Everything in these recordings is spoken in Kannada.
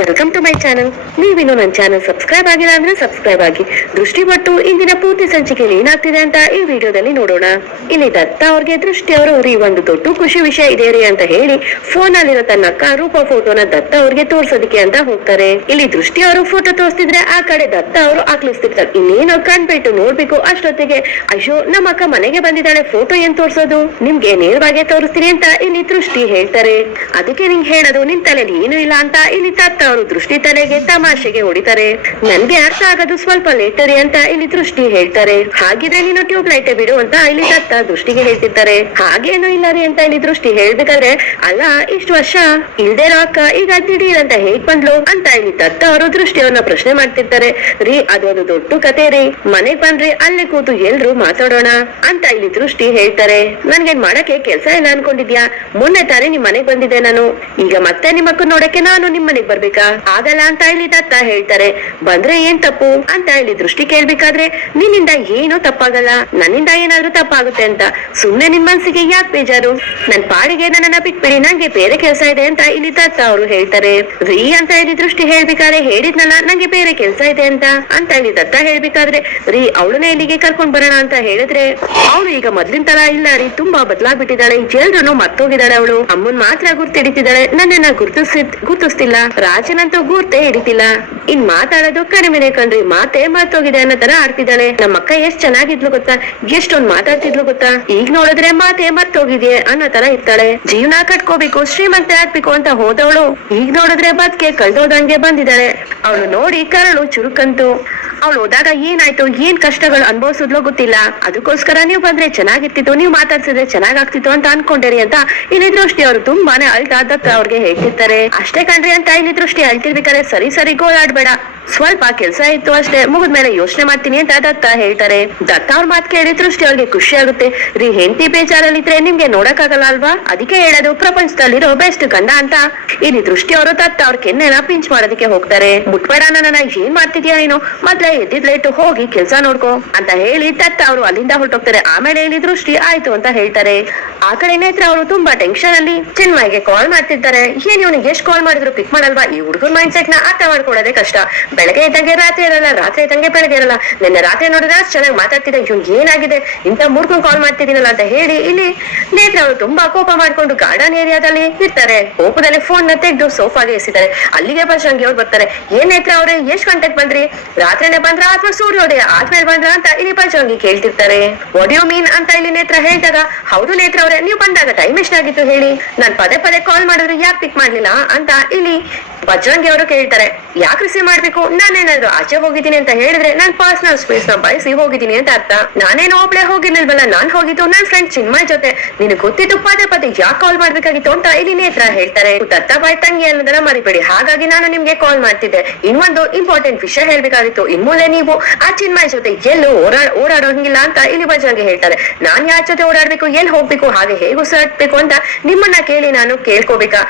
Welcome to my channel. ನೀವಿನ್ನು ನನ್ನ ಚಾನಲ್ ಸಬ್ಸ್ಕ್ರೈಬ್ ಆಗಿಲ್ಲ ಅಂದ್ರೆ ಸಬ್ಸ್ಕ್ರೈಬ್ ಆಗಿ. ದೃಷ್ಟಿ ಬಟ್ಟು ಇಂದಿನ ಪೂರ್ತಿ ಸಂಚಿಕೆಯಲ್ಲಿ ಏನಾಗ್ತಿದೆ ಅಂತ ಈ ವಿಡಿಯೋದಲ್ಲಿ ನೋಡೋಣ. ಇಲ್ಲಿ ದತ್ತ ಅವ್ರಿಗೆ ದೃಷ್ಟಿ ಅವರು ಒಂದು ದೊಡ್ಡ ಖುಷಿ ವಿಷಯ ಇದೆ ರೀ ಅಂತ ಹೇಳಿ ಫೋನ್ ಅಲ್ಲಿರೋ ತನ್ನ ಅಕ್ಕ ರೂಪ ಫೋಟೋನ ದತ್ತ ಅವ್ರಿಗೆ ತೋರ್ಸೋದಕ್ಕೆ ಅಂತ ಹೋಗ್ತಾರೆ. ಇಲ್ಲಿ ದೃಷ್ಟಿ ಅವರು ಫೋಟೋ ತೋರಿಸ್ತಿದ್ರೆ ಆ ಕಡೆ ದತ್ತ ಅವರು ಆಕ್ಲಿಸ್ತಿರ್ತಾರೆ. ಇನ್ನೇನೋ ಕಣ್ಬಿಟ್ಟು ನೋಡ್ಬೇಕು ಅಷ್ಟೊತ್ತಿಗೆ ಅಯ್ಯೋ ನಮ್ಮ ಅಕ್ಕ ಮನೆಗೆ ಬಂದಿದ್ದಾಳೆ, ಫೋಟೋ ಏನ್ ತೋರ್ಸೋದು, ನಿಮ್ಗೆ ನೇರವಾಗಿ ತೋರಿಸ್ತೀನಿ ಅಂತ ಇಲ್ಲಿ ದೃಷ್ಟಿ ಹೇಳ್ತಾರೆ. ಅದಕ್ಕೆ ನಿಂಗೆ ಹೇಳೋದು ನಿನ್ ತಲೆಯಲ್ಲಿ ಏನು ಇಲ್ಲ ಅಂತ ಇಲ್ಲಿ ದತ್ತ ಅವರು ದೃಷ್ಟಿ ತಲೆಗೆ ತಮಾಷೆಗೆ ಹೊಡಿತಾರೆ. ನನ್ಗೆ ಅರ್ಥ ಆಗೋದು ಸ್ವಲ್ಪ ಲೇಟರಿ ಅಂತ ಇಲ್ಲಿ ದೃಷ್ಟಿ ಹೇಳ್ತಾರೆ. ಹಾಗಿದ್ರೆ ನೀನು ಟ್ಯೂಬ್ ಲೈಟ್ ಬಿಡು ಅಂತ ಇಲ್ಲಿ ದತ್ತ ದೃಷ್ಟಿಗೆ ಹೇಳ್ತಿರ್ತಾರೆ. ಹಾಗೇನು ಇಲ್ಲ ರೀ ಅಂತ ಇಲ್ಲಿ ದೃಷ್ಟಿ ಹೇಳ್ಬೇಕಾದ್ರೆ, ಅಲ್ಲ ಇಷ್ಟು ವರ್ಷ ಇಲ್ದೇ ಇರೋ ಅಕ್ಕ ಈಗ ದಿಢೀರ್ ಅಂತ ಹೇಗ್ ಬಂದ್ಲು ಅಂತ ಇಲ್ಲಿ ದತ್ತ ಅವರು ದೃಷ್ಟಿಯವ್ರನ್ನ ಪ್ರಶ್ನೆ ಮಾಡ್ತಿರ್ತಾರೆ. ರೀ ಅದೊಂದು ದೊಡ್ಡ ಕತೆ ರೀ, ಮನೆಗ್ ಬಂದ್ರಿ ಅಲ್ಲೇ ಕೂತು ಎಲ್ರು ಮಾತಾಡೋಣ ಅಂತ ಇಲ್ಲಿ ದೃಷ್ಟಿ ಹೇಳ್ತಾರೆ. ನನ್ಗೇನ್ ಮಾಡಕ್ಕೆ ಕೆಲ್ಸ ಇಲ್ಲ ಅನ್ಕೊಂಡಿದ್ಯಾ? ಮೊನ್ನೆ ತಾನೇ ನಿಮ್ ಮನೆಗ್ ಬಂದಿದ್ದೆ ನಾನು, ಈಗ ಮತ್ತೆ ನಿಮ್ಮಕ್ಕ ನೋಡಕ್ಕೆ ನಾನು ನಿಮ್ ಮನೆಗ್ ಬರ್ಬೇಕಾ? ಆಗಲ್ಲ ಅಂತ ಇಲ್ಲಿ ದತ್ತ ಹೇಳ್ತಾರೆ. ಬಂದ್ರೆ ಏನ್ ತಪ್ಪು ಅಂತ ಇಲ್ಲಿ ದೃಷ್ಟಿ ಕೇಳ್ಬೇಕಾದ್ರೆ, ನಿನ್ನಿಂದ ಏನೋ ತಪ್ಪಾಗಲ್ಲ, ನನ್ನಿಂದ ಏನಾದ್ರೂ ತಪ್ಪಾಗುತ್ತೆ ಅಂತ ಸುಮ್ನೆ ನಿಮ್ ಮನ್ಸಿಗೆ ಯಾಕೆ ಬೇಜಾರು? ನನ್ ಪಾಡಿಗೆ ನನ್ನನ್ನ ಬಿಟ್ಬಿಡಿ, ನಂಗೆ ಬೇರೆ ಕೆಲ್ಸ ಇದೆ ಅಂತ ಇಲ್ಲಿ ದತ್ತ ಅವರು ಹೇಳ್ತಾರೆ. ರೀ ಅಂತ ಇಲ್ಲಿ ದೃಷ್ಟಿ ಹೇಳ್ಬೇಕಾದ್ರೆ, ಹೇಳಿದ್ನಲ್ಲ ನಂಗೆ ಬೇರೆ ಕೆಲ್ಸ ಇದೆ ಅಂತ ಇಲ್ಲಿ ದತ್ತ ಹೇಳ್ಬೇಕಾದ್ರೆ, ರೀ ಅವಳನ್ನ ಇಲ್ಲಿಗೆ ಕರ್ಕೊಂಡ್ ಬರೋಣ ಅಂತ ಹೇಳಿದ್ರೆ, ಅವಳು ಈಗ ಮೊದ್ಲಿನ ತರ ಇಲ್ಲ ರೀ, ತುಂಬಾ ಬದಲಾಗ್ಬಿಟ್ಟಿದ್ದಾಳೆ, ಎಲ್ರು ಮರ್ತೋಗಿದ್ದಾಳೆ, ಅವಳು ಅಮ್ಮನ್ ಮಾತ್ರ ಗುರ್ತಿಡಿತಿದ್ದಾಳೆ, ನನ್ನನ್ನ ಗುರ್ತಿಸ್ತಿಲ್ಲ, ರಾಜನಂತೂ ಗುರ್ತೇ ಹಿಡಿತಿಲ್ಲ, ಇನ್ ಮಾತಾಡೋದು ಕಡಿಮೆನೆ ಕಣ್ರಿ, ಮಾತೇ ಮರ್ತೋಗಿದೆ ಅನ್ನೋ ತರ ಆಡ್ತಿದ್ದಾಳೆ. ನಮ್ಮ ಅಕ್ಕ ಎಷ್ಟ್ ಚೆನ್ನಾಗಿದ್ಲು ಗೊತ್ತಾ, ಎಷ್ಟೊಂದ್ ಮಾತಾಡ್ತಿದ್ಲು ಗೊತ್ತಾ, ಈಗ ನೋಡಿದ್ರೆ ಮಾತೇ ಮರ್ತೋಗಿದ್ಯೆ ಅನ್ನೋ ತರ ಇರ್ತಾಳೆ. ಜೀವನ ಕಟ್ಕೋಬೇಕು, ಶ್ರೀಮಂತೆ ಆಗ್ಬೇಕು ಅಂತ ಹೋದವಳು ಈಗ ನೋಡಿದ್ರೆ ಬದ್ಕೆ ಕಳ್ದೋದಂಗೆ ಬಂದಿದ್ದಾಳೆ. ಅವಳು ನೋಡಿ ಕರಳು ಚುರುಕಂತು. ಅವಳು ಹೋದಾಗ ಏನಾಯ್ತು, ಏನ್ ಕಷ್ಟಗಳು ಅನುಭವಿಸಿದ್ಲೋ ಗೊತ್ತಿಲ್ಲ, ಅದಕ್ಕೋಸ್ಕರ ನೀವು ಬಂದ್ರೆ ಚೆನ್ನಾಗಿರ್ತಿತ್ತು, ನೀವು ಮಾತಾಡ್ಸಿದ್ರೆ ಚೆನ್ನಾಗಾಗ್ತಿತ್ತು ಅಂತ ಅನ್ಕೊಂಡೇರಿ ಅಂತ ಇಲ್ಲಿ ದೃಷ್ಟಿ ಅವರು ತುಂಬಾನೇ ಅಳ್ತಾ ದತ್ತ ಅವ್ರಿಗೆ ಹೇಳ್ತಿರ್ತಾರೆ. ಅಷ್ಟೇ ಕಣ್ರಿ ಅಂತ ಇಲ್ಲಿ ದೃಷ್ಟಿ ಅಳ್ತಿರ್ಬೇಕಾದ್ರೆ, ಸರಿ ಗೋಳಾಡ್ಬೇಡ, ಸ್ವಲ್ಪ ಕೆಲ್ಸ ಇತ್ತು ಅಷ್ಟೇ, ಮುಗಿದ್ಮೇಲೆ ಯೋಚನೆ ಮಾಡ್ತೀನಿ ಅಂತ ದತ್ತ ಹೇಳ್ತಾರೆ. ದತ್ತ ಅವ್ರ ಮಾತ್ ಕೇಳಿ ದೃಷ್ಟಿ ಅವ್ರಿಗೆ ಖುಷಿ ಆಗುತ್ತೆ. ರೀ ಹೆಂಡತಿ ಬೇಜಾರಲ್ಲಿದ್ರೆ ನಿಮ್ಗೆ ನೋಡಕ್ ಆಗಲ್ಲ ಅಲ್ವಾ, ಅದಕ್ಕೆ ಹೇಳೋದು ಪ್ರಪಂಚದಲ್ಲಿರೋ ಬೆಸ್ಟ್ ಗಂಡ ಅಂತ ಇಲ್ಲಿ ದೃಷ್ಟಿ ಅವರು ದತ್ತ ಅವ್ರ ಕೆನ್ನೆನ ಪಿಂಚ್ ಮಾಡೋದಕ್ಕೆ ಹೋಗ್ತಾರೆ. ಮುಟ್ಬೇಡ, ನನ್ನ ಏನ್ ಮಾಡ್ತಿದ್ಯಾ ನೀನು, ಮೊದ್ಲೇ ಎದ್ದಿದ್ ಲೇಟು, ಹೋಗಿ ಕೆಲ್ಸ ನೋಡ್ಕೋ ಅಂತ ಹೇಳಿ ದತ್ತ ಅವರು ಅಲ್ಲಿಂದ ಹೊರಟೋಗ್ತಾರೆ. ಆಮೇಲೆ ಇಲ್ಲಿ ದೃಷ್ಟಿ ಆಯ್ತು ಅಂತ ಹೇಳ್ತಾರೆ. ಆ ಕಡೆ ನೇತ್ರ ಅವರು ತುಂಬಾ ಟೆನ್ಷನ್ ಅಲ್ಲಿ ಚಿನ್ಮಯ್ಗೆ ಕಾಲ್ ಮಾಡ್ತಿರ್ತಾರೆ. ಏನ್ ಇವ್ನಿಗೆ ಎಷ್ಟ್ ಕಾಲ್ ಮಾಡಿದ್ರು ಪಿಕ್ ಮಾಡಲ್ವಾ, ಈ ಹುಡುಗರ ಮೈಂಡ್ ಸೆಟ್ ನ ಅರ್ಥ ಮಾಡ್ಕೊಳ್ಳೋದೇ ಕಷ್ಟ. ಬೆಳಗ್ಗೆ ಇದ್ದಂಗೆ ರಾತ್ರಿ ಇರಲ್ಲ, ರಾತ್ರಿ ಇದ್ದಂಗೆ ಬೆಳಗ್ಗೆ ಇರಲ್ಲ. ನಿನ್ನೆ ರಾತ್ರಿ ನೋಡಿದ್ರೆ ಅಷ್ಟು ಚೆನ್ನಾಗಿ ಮಾತಾಡ್ತಿದ್ದೆ, ಇವ್ನ್ ಏನಾಗಿದೆ ಇಂತ ಮೂರ್ಕೊಂಡು ಕಾಲ್ ಮಾಡ್ತಿದ್ದೀನಲ್ಲ ಅಂತ ಹೇಳಿ ಇಲ್ಲಿ ನೇತ್ರ ಅವರು ತುಂಬಾ ಕೋಪ ಮಾಡ್ಕೊಂಡು ಗಾರ್ಡನ್ ಏರಿಯಾದಲ್ಲಿ ಇರ್ತಾರೆ. ಕೋಪದಲ್ಲಿ ಫೋನ್ ನ ತೆಗೆದು ಸೋಫಾಗೆ ಎಸಿತಾರೆ. ಅಲ್ಲಿಗೆ ಬಸಂಗಿ ಅವ್ರು ಬರ್ತಾರೆ. ಏನ್ ನೇತ್ರ ಅವ್ರೆ ಎಷ್ಟ್ ಗಂಟೆಗೆ ಬಂದ್ರಿ, ರಾತ್ರಿನೇ ಬಂದ್ರ ಅಥವಾ ಸೂರ್ಯೋದಯ ಆದ್ಮೇಲೆ ಬಂದ್ರ ಅಂತ ಇಲ್ಲಿ ಬಸಂಗಿ ಕೇಳ್ತಿರ್ತಾರೆ. ವಾಟ್ ಯು ಮೀನ್ ಅಂತ ಇಲ್ಲಿ ನೇತ್ರ ಹೇಳಿದಾಗ, ಹೌದು ನೇತ್ರ ಅವ್ರೆ, ನೀವು ಬಂದಾಗ ಟೈಮ್ ಎಷ್ಟಾಗಿತ್ತು ಹೇಳಿ, ನಾನ್ ಪದೇ ಪದೇ ಕಾಲ್ ಮಾಡಿದ್ರೆ ಯಾಕೆ ಪಿಕ್ ಮಾಡ್ಲಿಲ್ಲ ಅಂತ ಇಲ್ಲಿ ಬಜರಂಗಿ ಅವರು ಕೇಳ್ತಾರೆ. ಯಾಕೆ ರಿಸೀವ್ ಮಾಡ್ಬೇಕು, ನಾನೇನಾದ್ರು ಆಚೆ ಹೋಗಿದ್ದೀನಿ ಅಂತ ಹೇಳಿದ್ರೆ ನನ್ ಪರ್ಸನಲ್ ಸ್ಪೇಸ್ ನ ಬಯಸಿ ಹೋಗಿದ್ದೀನಿ ಅಂತ ಅರ್ಥ. ನಾನೇನು ಒಬ್ಳೆ ಹೋಗಿರ್ಲಿಲ್ವಲ್ಲ, ನಾನ್ ಹೋಗಿದ್ದು ನನ್ ಫ್ರೆಂಡ್ ಚಿನ್ಮಯ್ ಜೊತೆ, ನಿನಗೆ ಗೊತ್ತಿತ್ತು ಪದೇ ಪದೇ ಯಾಕೆ ಕಾಲ್ ಮಾಡ್ಬೇಕಾಗಿತ್ತು ಅಂತ ಇಲ್ಲಿ ನೇತ್ರ ಹೇಳ್ತಾರೆ. ದತ್ತ ಬಾಯ್ ತಂಗಿ ಅನ್ನೋದನ್ನ ಮರಿಬೇಡಿ, ಹಾಗಾಗಿ ನಾನು ನಿಮ್ಗೆ ಕಾಲ್ ಮಾಡ್ತಿದ್ದೆ. ಇನ್ನೊಂದು ಇಂಪಾರ್ಟೆಂಟ್ ವಿಷಯ ಹೇಳ್ಬೇಕಾಗಿತ್ತು, ಇನ್ಮೂಲೆ ನೀವು ಆ ಚಿನ್ಮಯ್ ಜೊತೆ ಎಲ್ಲೂ ಓಡಾಡೋಂಗಿಲ್ಲ ಅಂತ ಇಲ್ಲಿ ಬಜರಂಗಿ ಹೇಳ್ತಾರೆ. ನಾನ್ ಯಾರ ಜೊತೆ ಓಡಾಡ್ಬೇಕು, ಎಲ್ಲಿ ಹೋಗ್ಬೇಕು, ಹಾಗೆ ಹೇಗೆ ಉಸಿರಾಡ್ಬೇಕು ಅಂತ ನಿಮ್ಮನ್ನ ಕೇಳಿ ನಾನು ಕೇಳ್ಕೋಬೇಕಾ?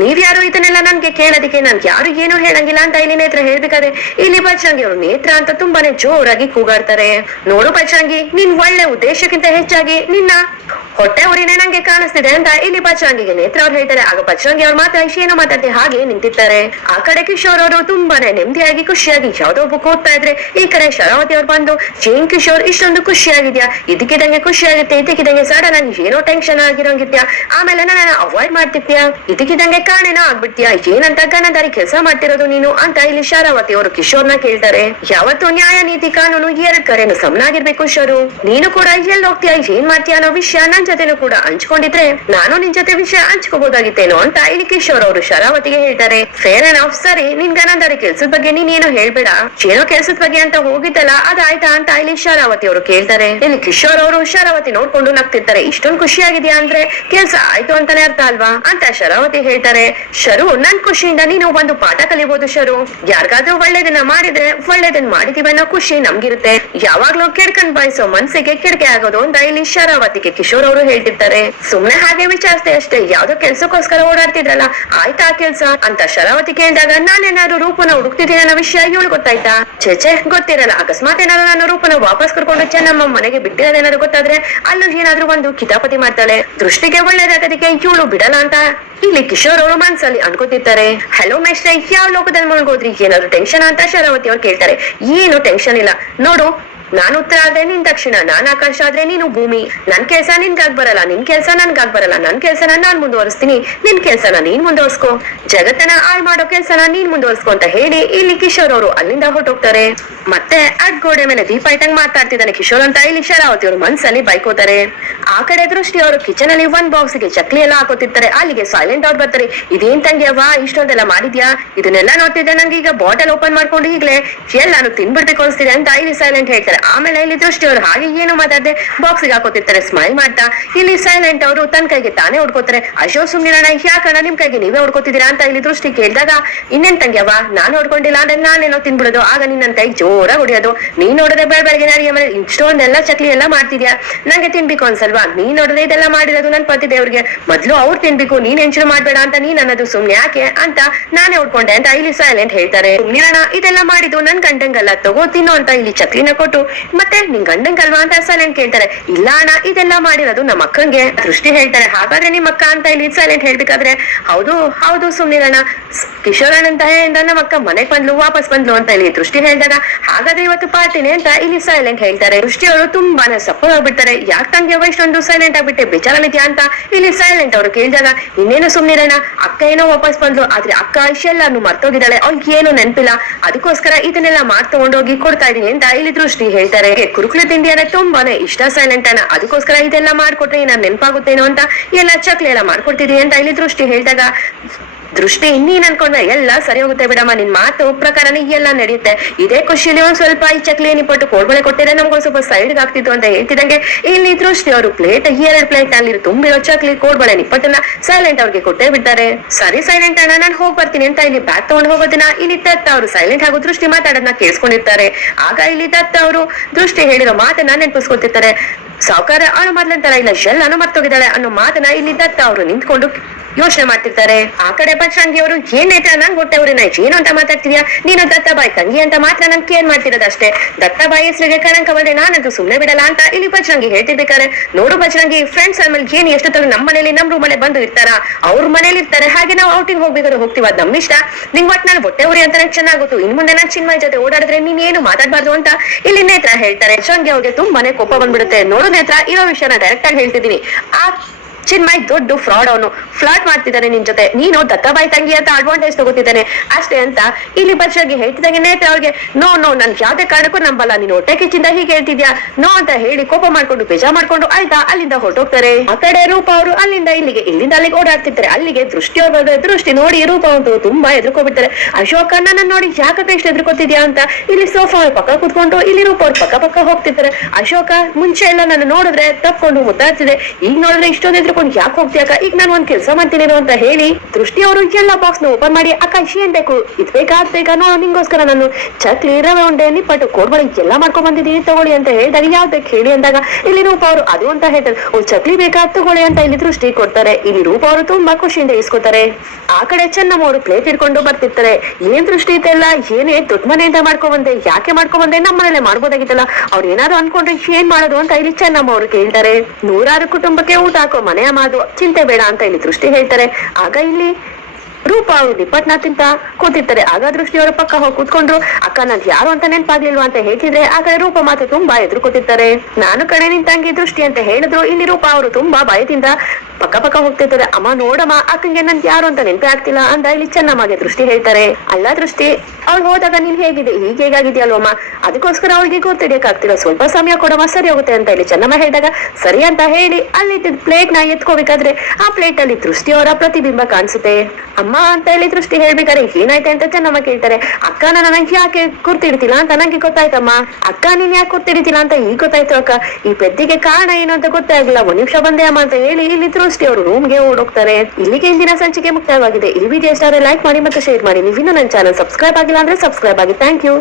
ನೀವ್ಯಾರು ಇದನ್ನೆಲ್ಲ ನನ್ಗೆ ಕೇಳೋದಿಕ್ಕೆ, ನನ್ಗೆ ಯಾರು ಏನು ಹೇಳಂಗಿಲ್ಲ ಅಂತ ಇಲ್ಲಿ ನೇತ್ರ ಹೇಳ್ಬೇಕಾದ್ರೆ ಇಲ್ಲಿ ಬಜರಂಗಿ ಅವರು ನೇತ್ರ ಅಂತ ತುಂಬಾನೇ ಜೋರಾಗಿ ಕೂಗಾಡ್ತಾರೆ. ನೋಡು ಬಜರಂಗಿ, ನೀನ್ ಒಳ್ಳೆ ಉದ್ದೇಶಕ್ಕಿಂತ ಹೆಚ್ಚಾಗಿ ನಿನ್ನ ಹೊಟ್ಟೆ ಉರಿನೇ ನಂಗೆ ಕಾಣಿಸ್ತಿದೆ ಅಂತ ಇಲ್ಲಿ ಬಜರಂಗಿಗೆ ನೇತ್ರ ಅವ್ರು ಹೇಳ್ತಾರೆ. ಆಗ ಬಜರಂಗಿ ಅವ್ರು ಮಾತ್ರ ಏನೋ ಮಾತಾಡ್ತಿ ಹಾಗೆ ನಿಂತಿರ್ತಾರೆ. ಆ ಕಡೆ ಕಿಶೋರ್ ಅವರು ತುಂಬಾನೇ ನೆಮ್ಮದಿಯಾಗಿ ಖುಷಿಯಾಗಿ ಯಾವ್ದೋ ಬುಕ್ ಓದ್ತಾ ಇದ್ರೆ, ಈ ಕಡೆ ಶರಾವತಿ ಅವ್ರು ಬಂದು, ಜೇನ್ ಕಿಶೋರ್ ಇಷ್ಟೊಂದು ಖುಷಿಯಾಗಿದ್ಯಾ, ಇದಕ್ಕಿದಂಗೆ ಖುಷಿ ಆಗುತ್ತೆ, ಇದಕ್ಕಿದಂಗೆ ಸಡನ್ ಆಗಿ ಏನೋ ಟೆನ್ಷನ್ ಆಗಿರೋಂಗಿದ್ಯಾ, ಆಮೇಲೆ ನನ್ನ ಅವಾಯ್ಡ್ ಮಾಡ್ತಿರ್ತೀಯಾ, ಇದಕ್ಕಿದಂಗೆ ಕಾರಣೇನೋ ಆಗ್ಬಿಡ್ತೀಯಾ, ಏನಂತ ಗನದಾರಿ ಕೆಲಸ ಮಾಡ್ತಿರೋದು ನೀನು ಅಂತ ಇಲ್ಲಿ ಶರಾವತಿ ಅವರು ಕಿಶೋರ್ನ ಕೇಳ್ತಾರೆ. ಯಾವತ್ತು ನ್ಯಾಯ ನೀತಿ ಕಾನೂನು ಎರಡ್ ಕಡೆನು ಸಮನಾಗಿರ್ಬೇಕು ಶರು, ನೀನು ಕೂಡ ಎಲ್ಲಿ ಹೋಗ್ತೀಯಾ, ಏನ್ ಮಾಡ್ತೀಯ ಅನ್ನೋ ವಿಷಯ ನನ್ ಜೊತೆನೂ ಕೂಡ ಹಂಚ್ಕೊಂಡಿದ್ರೆ ನಾನು ನಿನ್ ಜೊತೆ ವಿಷಯ ಹಂಚ್ಕೋಬಹುದಾಗಿತ್ತೇನೋ ಅಂತ ಇಲ್ಲಿ ಕಿಶೋರ್ ಅವರು ಶರಾವತಿಗೆ ಹೇಳ್ತಾರೆ. ಫೇರ್ ಅಂಡ್ ಆಫ್, ಸರಿ ನಿನ್ ಗನದಾರಿ ಕೆಲ್ಸದ ಬಗ್ಗೆ ನೀನ್ ಏನೋ ಹೇಳ್ಬೇಡ, ಏನೋ ಕೆಲ್ಸದ ಬಗ್ಗೆ ಅಂತ ಹೋಗಿದ್ದಲ್ಲ ಅದಾಯ್ತಾ ಅಂತ ಇಲ್ಲಿ ಶರಾವತಿ ಅವರು ಕೇಳ್ತಾರೆ. ಇಲ್ಲಿ ಕಿಶೋರ್ ಅವರು ಶರಾವತಿ ನೋಡ್ಕೊಂಡು ನಗ್ತಿರ್ತಾರೆ. ಇಷ್ಟೊಂದು ಖುಷಿಯಾಗಿದ್ಯಾ ಅಂದ್ರೆ ಕೆಲ್ಸ ಆಯ್ತು ಅಂತಾನೆ ಅರ್ಥ ಅಲ್ವಾ ಅಂತ ಶರಾವತಿ ಹೇಳ್ತಾರೆ. ಶರು, ನನ್ ಖುಷಿಯಿಂದ ನೀನು ಒಂದು ಪಾಠ ಕಲಿಬಹುದು ಶರು, ಯಾರಿಗಾದ್ರೂ ಒಳ್ಳೇದನ್ನ ಮಾಡಿದ್ರೆ ಒಳ್ಳೇದನ್ನ ಮಾಡಿದೀವಿ ಅನ್ನೋ ಖುಷಿ ನಮ್ಗಿರುತ್ತೆ, ಯಾವಾಗ್ಲೂ ಕೆಡ್ಕೊಂಡ್ ಬಾಯಿಸೋ ಮನ್ಸಿಗೆ ಕೆಡಕೆ ಆಗೋದು ಅಂತ ಇಲ್ಲಿ ಶರಾವತಿಗೆ ಕಿಶೋರ್ ಅವರು ಹೇಳ್ತಿರ್ತಾರೆ. ಸುಮ್ನೆ ಹಾಗೆ ವಿಚಾರಿಸ್ತೆ ಅಷ್ಟೇ, ಯಾವ್ದೋ ಕೆಲ್ಸಕ್ಕೋಸ್ಕರ ಓಡಾಡ್ತಿದ್ರಲ್ಲ ಆಯ್ತಾ ಕೆಲ್ಸ ಅಂತ ಶರಾವತಿ ಕೇಳಿದಾಗ, ನಾನೇನಾದ್ರು ರೂಪನ ಹುಡುಕ್ತಿದ್ದೀನಿ ಅನ್ನೋ ವಿಷಯ ಇವಳು ಗೊತ್ತಾಯ್ತಾ? ಚೇಚೆ ಗೊತ್ತಿರಲ್ಲ, ಅಕಸ್ಮಾತ್ ಏನಾದ್ರು ನಾನು ರೂಪನ ವಾಪಸ್ ಕರ್ಕೊಂಡು ಚೆನ್ನಮ್ಮ ಮನೆಗೆ ಬಿಟ್ಟಿರೋದೇನಾದ್ರು ಗೊತ್ತಾದ್ರೆ ಅಲ್ಲೂ ಏನಾದ್ರು ಒಂದು ಕಿತಾಪತಿ ಮಾಡ್ತಾಳೆ. ದೃಷ್ಟಿಗೆ ಒಳ್ಳೇದಾಗೋದಕ್ಕೆ ಇವಳು ಬಿಡಲ್ಲ ಅಂತ ಇಲ್ಲಿ ಕಿಶೋರ್ ಅವರು ಮನ್ಸಲ್ಲಿ ಅನ್ಕೋತಿರ್ತಾರೆ, ಹಲೋ ಮೇಷ್ಟ್ರೆ, ಯಾವ ಲೋಕದಲ್ಲಿ ಮುಳುಗೋದ್ರಿ, ಏನಾದ್ರು ಟೆನ್ಷನ್ ಅಂತ ಶರಾವತಿ ಅವ್ರು ಕೇಳ್ತಾರೆ. ಏನು ಟೆನ್ಷನ್ ಇಲ್ಲ ನೋಡು, ನಾನು ಉತ್ತರ ಆದ್ರೆ ನೀನ್ ದಕ್ಷಿಣ, ನಾನ್ ಆಕಾಶ ಆದ್ರೆ ನೀನು ಭೂಮಿ, ನನ್ ಕೆಲ್ಸ ನಿನ್ಗಾಗ್ ಬರಲ್ಲ, ನಿನ್ ಕೆಲ್ಸ ನನ್ಗಾಗ್ ಬರಲ್ಲ, ನನ್ ಕೆಲ್ಸನ ನಾನ್ ಮುಂದುವರಿಸ್ತೀನಿ, ನಿನ್ ಕೆಲ್ಸನ ನೀನ್ ಮುಂದುವರ್ಸ್ಕೊ, ಜಗತ್ತನ್ನ ಹಾಳ್ ಮಾಡೋ ಕೆಲ್ಸನ ನೀನ್ ಮುಂದುವರ್ಸ್ಕೊ ಅಂತ ಹೇಳಿ ಇಲ್ಲಿ ಕಿಶೋರ್ ಅವರು ಅಲ್ಲಿಂದ ಹೊರಟೋಗ್ತಾರೆ. ಮತ್ತೆ ಗೋಡೆ ಮೇಲೆ ದೀಪ ಇಟ್ಟಂಗ್ ಮಾತಾಡ್ತಿದ್ದಾನೆ ಕಿಶೋರ್ ಅಂತ ಇಲ್ಲಿ ಶರಾವತಿ ಅವರು ಮನ್ಸಲ್ಲಿ ಬೈಕೋತಾರೆ. ಆ ಕಡೆ ದೃಷ್ಟಿ ಅವರು ಕಿಚನ್ ಅಲ್ಲಿ ಒಂದ್ ಬಾಕ್ಸ್ ಗೆ ಚಕ್ಲಿ ಎಲ್ಲ ಹಾಕೋತಿರ್ತಾರೆ. ಅಲ್ಲಿಗೆ ಸೈಲೆಂಟ್ ಅವ್ರು ಬರ್ತಾರೆ. ಇದೇನ್ ತಂಗಿಯವ್ವ ಇಷ್ಟೊಂದೆಲ್ಲ ಮಾಡಿದ್ಯಾ, ಇದನ್ನೆಲ್ಲ ನೋಡ್ತಿದ್ದೆ, ನಂಗೆ ಈಗ ಬಾಟಲ್ ಓಪನ್ ಮಾಡ್ಕೊಂಡು ಈಗ್ಲೇ ಎಲ್ಲಾನು ತಿನ್ಬಿಡ್ಬೇಕು ಅನ್ಸ್ತಿದೆ ಅಂತ ಇಲ್ಲಿ ಸೈಲೆಂಟ್ ಹೇಳ್ತಾರೆ. ಆಮೇಲೆ ಇಲ್ಲಿ ದೃಷ್ಟಿ ಅವರು ಹಾಗೆ ಏನು ಮಾತಾಡದೆ ಬಾಕ್ಸ್ ಗೆ ಹಾಕೋತಿರ್ತಾರೆ ಸ್ಮೈಲ್ ಮಾಡ್ತಾ. ಇಲ್ಲಿ ಸೈಲೆಂಟ್ ಅವರು ತನ್ನ ಕೈಗೆ ತಾನೇ ಹೊಡ್ಕೋತಾರೆ. ಅಶೋ ಸುಮ್ನಿರಣ, ಯಾಕಣ್ಣ ನಿಮ್ ಕೈಗೆ ನೀವೇ ಹೊಡ್ಕೋತಿದ್ದೀರಾ ಅಂತ ಇಲ್ಲಿ ದೃಷ್ಟಿ ಕೇಳಿದಾಗ, ಇನ್ನೇನ್ ತಂಗ್ಯವ್ವ ನಾನು ಹೊಡ್ಕೊಂಡಿಲ್ಲ ಅಂದ್ರೆ ನಾನೇನೋ ತಿನ್ಬಿಡೋದು, ಆಗ ನಿನ್ನ ಕೈ ಜೋರಾಗಿ ಹೊಡಿಯೋದು, ನೀನ್ ನೋಡಿದ್ರೆ ಬೆಳಗ್ಗೆ ಅಡಿಗೆ ಮೇಲೆ ಇಷ್ಟೊಂದೆಲ್ಲ ಚಕ್ಲಿ ಎಲ್ಲ ಮಾಡ್ತಿದ್ಯಾ, ನಂಗೆ ತಿನ್ಬೇಕು ಅನ್ಸಲ್ವಾ, ನೀನ್ ನೋಡಿದ್ರೆ ಇದೆಲ್ಲ ಮಾಡಿರೋದು ನನ್ ಪತಿ ದೇವ್ರಿಗೆ, ಮೊದ್ಲು ಅವ್ರು ತಿನ್ಬೇಕು, ನೀನ್ ಎಂಚು ಮಾಡ್ಬೇಡ ಅಂತ ನೀನ್ ಅನ್ನೋದು ಸುಮ್ನೆ ಯಾಕೆ ಅಂತ ನಾನೇ ಹೊಡ್ಕೊಂಡೆ ಅಂತ ಇಲ್ಲಿ ಸೈಲೆಂಟ್ ಹೇಳ್ತಾರೆ. ಸುಮ್ನಿರಣ, ಇದೆಲ್ಲ ಮಾಡಿದ್ದು ನನ್ ಗಂಡಂಗಲ್ಲ, ತಗೋ ತಿನ್ನು ಅಂತ ಇಲ್ಲಿ ಚಕ್ಲಿನ ಕೊಟ್ಟು, ಮತ್ತೆ ನಿನ್ ಗಂಡಂಗಲ್ವಾ ಅಂತ ಸೈಲೆಂಟ್ ಕೇಳ್ತಾರೆ. ಇಲ್ಲ ಅಣ್ಣ, ಇದೆಲ್ಲ ಮಾಡಿರೋದು ನಮ್ಮ ಅಕ್ಕಂಗೆ. ದೃಷ್ಟಿ ಹೇಳ್ತಾರೆ, ಹಾಗಾದ್ರೆ ನಿಮ್ ಅಕ್ಕ ಅಂತ ಇಲ್ಲಿ ಸೈಲೆಂಟ್ ಹೇಳ್ಬೇಕಾದ್ರೆ, ಹೌದು ಹೌದು ಸುಮ್ನಿರಣ, ಕಿಶೋರಣ್ಣ ಅಂತ ಹೇಳಿದ ನಮ್ಮ ಅಕ್ಕ ಮನೆಗ್ ಬಂದ್ಲು, ವಾಪಸ್ ಬಂದ್ಲು ಅಂತ ಇಲ್ಲಿ ದೃಷ್ಟಿ ಹೇಳಿದಾಗ, ಹಾಗಾದ್ರೆ ಇವತ್ತು ಪಾರ್ಟಿನೇ ಅಂತ ಇಲ್ಲಿ ಸೈಲೆಂಟ್ ಹೇಳ್ತಾರೆ. ದೃಷ್ಟಿ ಅವರು ತುಂಬಾನೇ ಸಫರ್ ಆಗ್ಬಿಡ್ತಾರೆ. ಯಾಕೆ ತಂಗಿ ಇಷ್ಟೊಂದು ಸೈಲೆಂಟ್ ಆಗ್ಬಿಟ್ಟೆ, ಬೇಜಾರಲ್ಲಿದ್ಯಾ ಅಂತ ಇಲ್ಲಿ ಸೈಲೆಂಟ್ ಅವರು ಕೇಳಿದಾಗ, ಇನ್ನೇನು ಸುಮ್ನಿರಣ್ಣ, ಅಕ್ಕ ಏನೋ ವಾಪಸ್ ಬಂದ್ಲು, ಆದ್ರೆ ಅಕ್ಕ ಇಷ್ಟೆಲ್ಲಾನು ಮರ್ತೋಗಿದ್ದಾಳೆ, ಅವ್ಳಿಗೆ ಏನು ನೆನಪಿಲ್ಲ, ಅದಕ್ಕೋಸ್ಕರ ಇದನ್ನೆಲ್ಲ ತಗೊಂಡೋಗಿ ಕೊಡ್ತಾ ಇದೀನಿ ಅಂತ ಇಲ್ಲಿ ದೃಷ್ಟಿ ಹೇಳ್ತಾರೆ. ಕುರುಕುಲು ತಿಂಡಿ ಅಂದ್ರೆ ತುಂಬಾನೇ ಇಷ್ಟ ಸೈಲೆಂಟ್ ಅಣ್ಣ, ಅದಕ್ಕೋಸ್ಕರ ಇದೆಲ್ಲ ಮಾಡ್ಕೊಟ್ರೆ ನಾನು ನೆನಪಾಗುತ್ತೇನೋ ಅಂತ ಎಲ್ಲ ಚಕ್ಲಿ ಎಲ್ಲ ಮಾಡ್ಕೊಡ್ತಿದೀನಿ ಅಂತ ಇಲ್ಲಿ ದೃಷ್ಟಿ ಹೇಳಿದಾಗ, ದೃಷ್ಟಿ ಇನ್ನೇನ್ ಅನ್ಕೊಂಡ್ರೆ ಎಲ್ಲ ಸರಿ ಹೋಗುತ್ತೆ ಬಿಡಮ್ಮ, ನಿನ್ ಮಾತು ಪ್ರಕಾರನೇ ಎಲ್ಲ ನಡೆಯುತ್ತೆ, ಇದೇ ಖುಷಿಲಿ ಒಂದ್ ಸ್ವಲ್ಪ ಈ ಚಕ್ಲಿ ನಿಪ್ಪಟ್ಟು ಕೋಡ್ಬಳೆ ಕೊಟ್ಟಿದ್ರೆ ನಮ್ಗೊಂದ್ ಸ್ವಲ್ಪ ಸೈಡ್ ಆಗ್ತಿತ್ತು ಅಂತ ಹೇಳ್ತಿದಂಗೆ ಇಲ್ಲಿ ದೃಷ್ಟಿ ಅವರು ಎರಡು ಪ್ಲೇಟ್ ನಲ್ಲಿ ತುಂಬಿರೋ ಚಕ್ಲಿ ಕೋಡ್ಬಳೆ ನಿಪ್ಪಟ್ಟನ್ನ ಸೈಲೆಂಟ್ ಅವ್ರಿಗೆ ಕೊಟ್ಟೇ ಬಿಡ್ತಾರೆ. ಸರಿ ಸೈಲೆಂಟ್ ಅಣ್ಣ, ನಾನು ಹೋಗ್ ಬರ್ತೀನಿ ಅಂತ ಇಲ್ಲಿ ಬ್ಯಾಗ್ ತಗೊಂಡ್ ಹೋಗೋದನ್ನ ಇಲ್ಲಿ ದತ್ತ ಅವರು ಸೈಲೆಂಟ್ ಹಾಗೂ ದೃಷ್ಟಿ ಮಾತಾಡೋದನ್ನ ಕೇಳಿಸ್ಕೊಂಡಿರ್ತಾರೆ. ಆಗ ಇಲ್ಲಿ ದತ್ತ ಅವರು ದೃಷ್ಟಿ ಹೇಳಿರೋ ಮಾತನ್ನ ನೆನಪಿಸ್ಕೊತಿರ್ತಾರೆ. ಸಾವುಕಾರ ಅವಳು ಮೊದ್ಲಂತರ ಇಲ್ಲ ಎಲ್ಲಾನು ಮರ್ತೋಗಿದ್ದಾಳೆ ಅನ್ನೋ ಮಾತನ್ನ ಇಲ್ಲಿ ದತ್ತ ಅವರು ನಿಂತ್ಕೊಂಡು ಯೋಚನೆ ಮಾಡ್ತಿರ್ತಾರೆ. ಆ ಕಡೆ ಪಚ್ಚಂಗಿ ಅವರು ಏನಾಯ್ತಾ ನಂಗೆ ಗೊತ್ತವ್ರಿ, ಏನು ಅಂತ ಮಾತಾಡ್ತಿದ್ಯಾ, ನೀನು ದತ್ತಾಬಾಯಿ ತಂಗಿ ಅಂತ ಮಾತ್ರ ನನ್ ಕೇರ್ ಮಾಡ್ತಿರೋದಷ್ಟೇ, ದತ್ತಾಬಾಯಿ ಹೆಸರಿಗೆ ಕಳಂಕ ಬಂದ್ರೆ ನಾನಂತೂ ಸುಮ್ನೆ ಬಿಡಲ್ಲ ಅಂತ ಇಲ್ಲಿ ಪಚ್ಚಂಗಿ ಹೇಳ್ತಿರ್ಬೇಕಾರೆ, ನೋಡು ಪಚ್ಚಂಗಿ, ಫ್ರೆಂಡ್ಸ್ ಆಮೇಲೆ ಏನ್ ಎಷ್ಟೊತ್ತಲ್ಲ ನಮ್ಮ ಮನೇಲಿ ನಮ್ ರೂಮಲ್ಲೇ ಬಂದು ಇರ್ತಾರ, ಅವ್ರ ಮನೇಲಿ ಇರ್ತಾರೆ, ಹಾಗೆ ನಾವು ಔಟಿಂಗ್ ಹೋಗ್ಬೇಕಾದ್ರೆ ಹೋಗ್ತೀವಿ, ಅದ್ ನಮ್ ಇಷ್ಟ, ನಿಂಗ್ ಒಟ್ ನಾನು ಹೊಟ್ಟೆ ಉರಿ ಅಂತ ಚೆನ್ನಾಗುತ್ತು, ಇನ್ ಮುಂದೆ ನಾನ್ ಚಿನ್ಮಯ ಜೊತೆ ಓಡಾಡಿದ್ರೆ ನೀನ್ ಏನು ಮಾತಾಡ್ಬಾರ್ದು ಅಂತ ಇಲ್ಲಿ ನೇತ್ರ ಹೇಳ್ತಾರೆ. ಪಚ್ಚಂಗಿ ಅವ್ರಿಗೆ ತುಂಬಾನೇ ಕೋಪ ಬಂದ್ಬಿಡುತ್ತೆ. ನೋಡು ನೇತ್ರ, ಇರೋ ವಿಷಯನ ಡೈರೆಕ್ಟ್ ಆಗಿ ಹೇಳ್ತಿದೀನಿ, ಆ ಚಿನ್ಮಯ್ ದೊಡ್ಡ ಫ್ರಾಡ್, ಅವನು ಫ್ಲಾಟ್ ಮಾಡ್ತಿದ್ದಾನೆ ನಿನ್ ಜೊತೆ, ನೀನು ದತ್ತಾಬಾಯಿ ತಂಗಿ ಅಂತ ಅಡ್ವಾಂಟೇಜ್ ತಗೋತಿದ್ದಾನೆ ಅಷ್ಟೇ ಅಂತ ಇಲ್ಲಿ ಬಚ್ಚಂಗಿ ಹೇಳ್ತಿದಂಗೆ ನೇತ್ರ ಅವ್ರಿಗೆ, ನೋ ನನ್ ಯಾವ್ದೇ ಕಾರಣಕ್ಕೂ ನಂಬಲ್ಲ, ನೀನು ಹೊಟ್ಟೆ ಕಿಚ್ಚಿಂದ ಹೀಗೆ ಹೇಳ್ತಿದ್ಯಾ ನೋ ಅಂತ ಹೇಳಿ ಕೋಪ ಮಾಡ್ಕೊಂಡು ಬೇಜಾರ್ ಮಾಡ್ಕೊಂಡು ಆಯ್ತಾ ಅಲ್ಲಿಂದ ಹೊರಟೋಗ್ತಾರೆ. ಆ ಕಡೆ ರೂಪ ಅವರು ಅಲ್ಲಿಂದ ಅಲ್ಲಿಗೆ ಓಡಾಡ್ತಿರ್ತಾರೆ. ಅಲ್ಲಿಗೆ ದೃಷ್ಟಿ ಅವ್ರು ಬಂದ್ರೆ ದೃಷ್ಟಿ ನೋಡಿ ರೂಪ ಅಂತೂ ತುಂಬಾ ಎದ್ರುಕೋಬಿಡ್ತಾರೆ. ಅಶೋಕ ನನ್ನ ನೋಡಿ ಯಾಕೆ ಇಷ್ಟು ಎದ್ರುಕೋತಿದ್ಯಾ ಅಂತ ಇಲ್ಲಿ ಸೋಫಾ ಪಕ್ಕ ಕುತ್ಕೊಂಡು ಇಲ್ಲಿ ರೂಪ ಅವ್ರು ಪಕ್ಕ ಹೋಗ್ತಿರ್ತಾರೆ. ಅಶೋಕ ಮುಂಚೆ ಎಲ್ಲ ನಾನು ನೋಡಿದ್ರೆ ತಪ್ಕೊಂಡು ಮುದ್ದಾಡ್ತಿದೆ, ಈಗ ನೋಡಿದ್ರೆ ಇಷ್ಟೊಂದು ಎದ್ರುಕೊಂಡು ಯಾಕೆ ಹೋಗ್ತೀಯಕ್ಕ, ಈಗ ನಾನು ಒಂದ್ ಕೆಲಸ ಮಾಡ್ತೀನಿ ಅಂತ ಹೇಳಿ ದೃಷ್ಟಿ ಅವರು ಎಲ್ಲ ಬಾಕ್ಸ್ ನ ಓಪನ್ ಮಾಡಿ, ಅಕ್ಕ ಏನ್ ಬೇಕು, ಇದ್ ಬೇಕಾ ನೋ, ನಿಂಗೋಸ್ಕರ ನಾನು ಚಕ್ಲಿ ರವೆ ಉಂಡೆ ನಿಪ್ಪಟ್ಟು ಕೋಡ್ಬಳಿ ಎಲ್ಲ ಮಾಡ್ಕೊಂಡ್ ಬಂದಿದ್ದೀನಿ ತಗೊಳ್ಳಿ ಅಂತ ಹೇಳಿದಾಗ, ಯಾವ್ದು ಬೇಕು ಹೇಳಿ ಅಂದಾಗ ಇಲ್ಲಿ ರೂಪ ಅವರು ಅದು ಅಂತ ಹೇಳ್ತಾರೆ. ಒಂದ್ ಚಕ್ಲಿ ಬೇಕಾ ತಗೊಳ್ಳಿ ಅಂತ ಇಲ್ಲಿ ದೃಷ್ಟಿ ಕೊಡ್ತಾರೆ. ಇಲ್ಲಿ ರೂಪ ಅವರು ತುಂಬಾ ಖುಷಿಯಿಂದ ಇಸ್ಕೋತಾರೆ. ಆ ಕಡೆ ಚೆನ್ನಮ್ಮ ಅವರು ಪ್ಲೇಟ್ ಇಟ್ಕೊಂಡು ಬರ್ತಿರ್ತಾರೆ. ಏನ್ ದೃಷ್ಟಿ ಇದೆಲ್ಲ, ಏನೇ ದೊಡ್ಡ ಮನೆಯಿಂದ ಮಾಡ್ಕೊಂಡ್ಬಂದೆ, ಯಾಕೆ ಮಾಡ್ಕೊಂಡ್ಬಂದೆ, ನಮ್ಮ ಮನೇಲೆ ಮಾಡ್ಬೋದಾಗಿತ್ತಲ್ಲ, ಅವ್ರು ಏನಾದ್ರು ಅನ್ಕೊಂಡ್ರೆ ಏನ್ ಮಾಡೋದು ಅಂತ ಇಲ್ಲಿ ಚೆನ್ನಮ್ಮ ಅವರು ಕೇಳ್ತಾರೆ. 100 ಕುಟುಂಬಕ್ಕೆ ಊಟ ಹಾಕೋ ಮನೆಯ ಮಾತು, ಚಿಂತೆ ಬೇಡ ಅಂತ ಇಲ್ಲಿ ದೃಷ್ಟಿ ಹೇಳ್ತಾರೆ. ಆಗ ಇಲ್ಲಿ ರೂಪ ಅವರು ನಿಪ್ಪಟ್ನ ತಿಂತ ಕೂತಿರ್ತಾರೆ. ಆಗ ದೃಷ್ಟಿ ಅವರ ಪಕ್ಕ ಹೋಗಿ ಕೂತ್ಕೊಂಡ್ರು. ಅಕ್ಕ ನನ್ ಯಾರು ಅಂತ ನೆನ್ಪಾಗ್ಲಿಲ್ವಾ ಅಂತ ಹೇಳ್ತಿದ್ರೆ ಆಗ ರೂಪ ಮಾತು ತುಂಬಾ ಎದುರುಕೋತಿರ್ತಾರೆ. ನಾನು ಕಡೆ ನಿಂತಂಗಿ ದೃಷ್ಟಿ ಅಂತ ಹೇಳಿದ್ರು. ಇಲ್ಲಿ ರೂಪ ಅವರು ತುಂಬಾ ಭಯದಿಂದ ಪಕ್ಕ ಹೋಗ್ತಿರ್ತಾರೆ. ಅಮ್ಮ ನೋಡಮ್ಮ, ಅಕ್ಕಂಗೆ ನನ್ ಯಾರು ಅಂತ ನೆನಪೇ ಆಗ್ತಿಲ್ಲ ಅಂತ ಇಲ್ಲಿ ಚೆನ್ನಮ್ಮಗೆ ದೃಷ್ಟಿ ಹೇಳ್ತಾರೆ. ಅಲ್ಲ ದೃಷ್ಟಿ, ಅವ್ಳು ಹೋದಾಗ ನೀನ್ ಹೇಗಿದೆ, ಹೀಗೆ ಹೇಗಾಗಿದ್ಯಲ್ವಮ್ಮ, ಅದಕ್ಕೋಸ್ಕರ ಅವಳಿಗೆ ಗೊತ್ತಿಡಿಯಕ್ಕಾಗ್ತಿಲ್ಲ, ಸ್ವಲ್ಪ ಸಮಯ ಕೊಡಮ್ಮ, ಸರಿ ಹೋಗುತ್ತೆ ಅಂತ ಇಲ್ಲಿ ಚೆನ್ನಮ್ಮ ಹೇಳಿದಾಗ ಸರಿ ಅಂತ ಹೇಳಿ ಅಲ್ಲಿ ಪ್ಲೇಟ್ ನ ಎತ್ಕೋಬೇಕಾದ್ರೆ ಆ ಪ್ಲೇಟ್ ಅಲ್ಲಿ ದೃಷ್ಟಿ ಅವರ ಪ್ರತಿಬಿಂಬ ಕಾಣಿಸುತ್ತೆ. ಅಮ್ಮ ಅಂತ ಹೇಳಿ ದೃಷ್ಟಿ ಹೇಳ್ಬೇಕಾರೆ ಏನಾಯ್ತೆ ಅಂತ ಚೆನ್ನಮ್ಮ ಕೇಳ್ತಾರೆ. ಅಕ್ಕ ನನಗೆ ಯಾಕೆ ಗುರ್ತಿಡ್ತಿಲ್ಲ ಅಂತ ನಂಗೆ ಗೊತ್ತಾಯ್ತಮ್ಮ. ಅಕ್ಕ ನೀನ್ ಯಾಕೆ ಗುರ್ತಿಡ್ತಿಲ್ಲ ಅಂತ ಈಗ ಗೊತ್ತಾಯ್ತು ಅಕ್ಕ, ಈ ಪೆದ್ದಿಗೆ ಕಾರಣ ಏನು ಅಂತ ಗೊತ್ತೇ ಆಗಿಲ್ಲ, 1 ನಿಮಿಷ ಬಂದೆ ಅಮ್ಮ ಅಂತ ಹೇಳಿ ಇಲ್ಲಿ ದೃಷ್ಟಿ ಅವರು ರೂಮ್ಗೆ ಓಡೋಗ್ತಾರೆ. ಇಲ್ಲಿಗೆ ಇಂದಿನ ಸಂಚಿಕೆ ಮುಕ್ತಾಯವಾಗಿದೆ. ಈ ವಿಡಿಯೋ ಇಷ್ಟ ಆದರೆ ಲೈಕ್ ಮಾಡಿ ಮತ್ತು ಶೇರ್ ಮಾಡಿ. ನೀವಿನ್ನೂ ನನ್ನ ಚಾನಲ್ ಸಬ್ಸ್ಕ್ರೈಬ್ ಆಗಿಲ್ಲ ಅಂದ್ರೆ ಸಬ್ಸ್ಕ್ರೈಬ್ ಆಗಿ. Thank you.